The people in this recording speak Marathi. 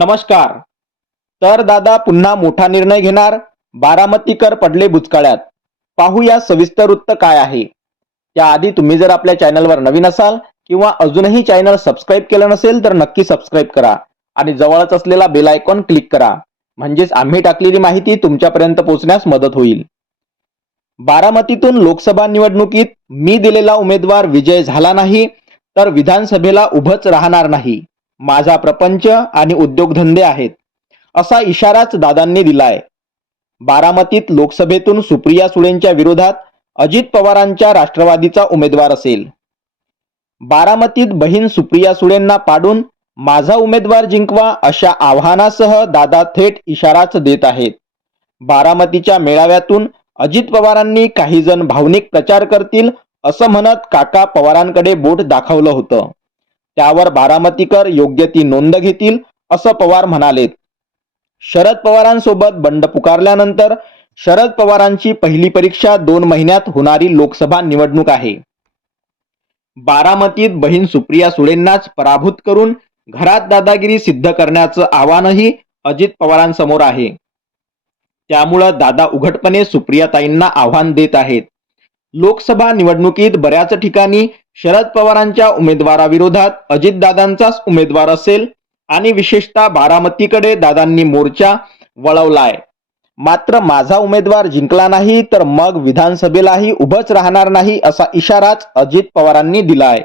नमस्कार. तर दादा पुन्हा मोठा निर्णय घेणार बारामतीकर पडले बुचकाळ्यात पाहूया सविस्तर वृत्त काय आहे. त्याआधी तुम्ही जर आपल्या चॅनलवर नवीन असाल किंवा अजूनही चॅनल सबस्क्राईब केलं नसेल तर नक्की सबस्क्राईब करा आणि जवळच असलेला बेल आयकॉन क्लिक करा. म्हणजेच आम्ही टाकलेली माहिती तुमच्यापर्यंत पोहोचण्यास मदत होईल. बारामतीतून लोकसभा निवडणुकीत मी दिलेला उमेदवार विजय झाला नाही तर विधानसभेला उभंच राहणार नाही. माझा प्रपंच आणि उद्योगधंदे आहेत. असा इशाराच दादांनी दिलाय. बारामतीत लोकसभेतून सुप्रिया सुळेंच्या विरोधात अजित पवारांच्या राष्ट्रवादीचा उमेदवार असेल. बारामतीत बहीण सुप्रिया सुळेंना पाडून माझा उमेदवार जिंकवा अशा आव्हानासह दादा थेट इशाराच देत आहेत. बारामतीच्या मेळाव्यातून अजित पवारांनी काही जण भावनिक प्रचार करतील असं म्हणत काका पवारांकडे बोट दाखवलं होतं. त्यावर बारामतीकर योग्य ती नोंद घेतील असं पवार म्हणालेत. शरद पवारांसोबत बंड पुकारल्यानंतर शरद पवारांची पहिली परीक्षा दोन महिन्यात होणारी लोकसभा निवडणूक आहे. बारामतीत बहीण सुप्रिया सुळेंनाच पराभूत करून घरात दादागिरी सिद्ध करण्याचं आव्हानही अजित पवारांसमोर आहे. त्यामुळं दादा उघडपणे सुप्रियाताईंना आव्हान देत आहेत. लोकसभा निवडणुकीत बऱ्याच ठिकाणी शरद पवारांच्या उमेदवाराविरोधात अजितदादांचाच उमेदवार असेल आणि विशेषतः बारामतीकडे दादांनी मोर्चा वळवलाय. मात्र माझा उमेदवार जिंकला नाही तर मग विधानसभेलाही उभंच राहणार नाही असा इशाराच अजित पवारांनी दिलाय.